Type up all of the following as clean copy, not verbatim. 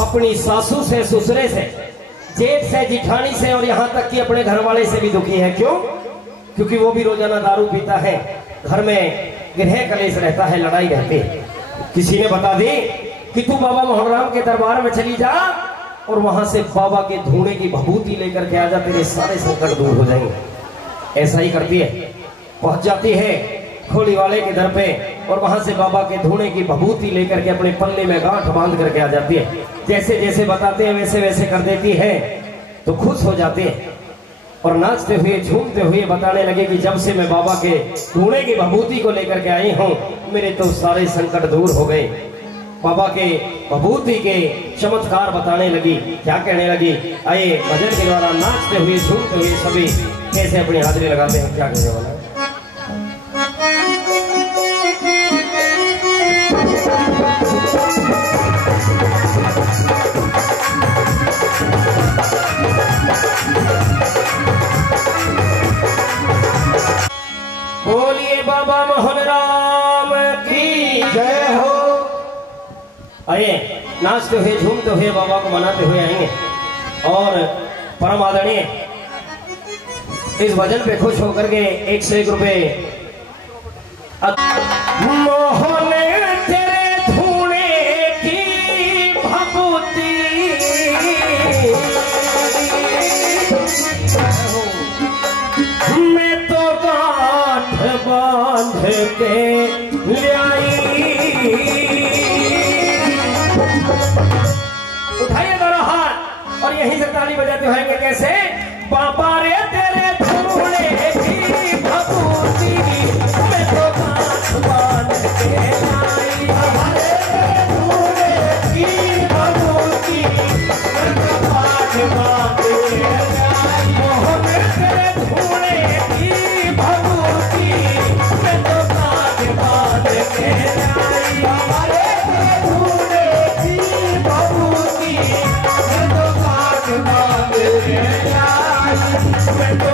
अपनी सासू से, ससुरे से, जेठ से, जिठानी से और यहाँ तक कि अपने घर वाले से भी दुखी है। क्यों? क्योंकि वो भी रोजाना दारू पीता है, घर में गृह कलेश रहता है, लड़ाई रहती है। किसी ने बता दी कि तू बाबा मोहनराम के दरबार में चली जा और वहां से बाबा के धूने की भभूति लेकर के आ जा, तेरे सारे संकट दूर हो जाएंगे। ऐसा ही करती है, पहुंच जाती है खोली वाले के दर पे और वहां से बाबा के धूने की भभूति लेकर के अपने पल्ले में गांठ बांध करके आ जाती है। जैसे जैसे बताते हैं वैसे वैसे कर देती है तो खुश हो जाते हैं और नाचते हुए झूमते हुए बताने लगे कि जब से मैं बाबा के धूने की भभूति को लेकर के आई हूं, मेरे तो सारे संकट दूर हो गए। बाबा के भभूति के चमत्कार बताने लगी। क्या कहने लगी? आइए भजन के द्वारा नाचते हुए झूमते हुए सभी कैसे अपनी हाजिरी लगाते हैं। क्या कहने वाला है? बोलिए बाबा मोहनराम की जय हो। आइए नाचते हुए झूमते हुए बाबा को मनाते हुए आएंगे और परम आदरणीय इस भजन पे खुश होकर के 101 रुपए मोहन तेरे धूने की भभूति मैं तो गांठ बांध के लाई। उठाइए दोनों हाथ और यहीं से ताली बजाते होंगे। कैसे? बाबा रे तेरे धूने की भभूति मैं तो गांठ बांध के लाई। बाबा रे तेरे धूने की भभूति मैं तो गांठ बांध के लाई। मोहन तेरे धूने की भभूति मैं तो गांठ बांध के लाई। बाबा रे तेरे धूने की भभूति मैं तो गांठ बांध के लाई। मैं तो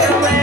फिर मैं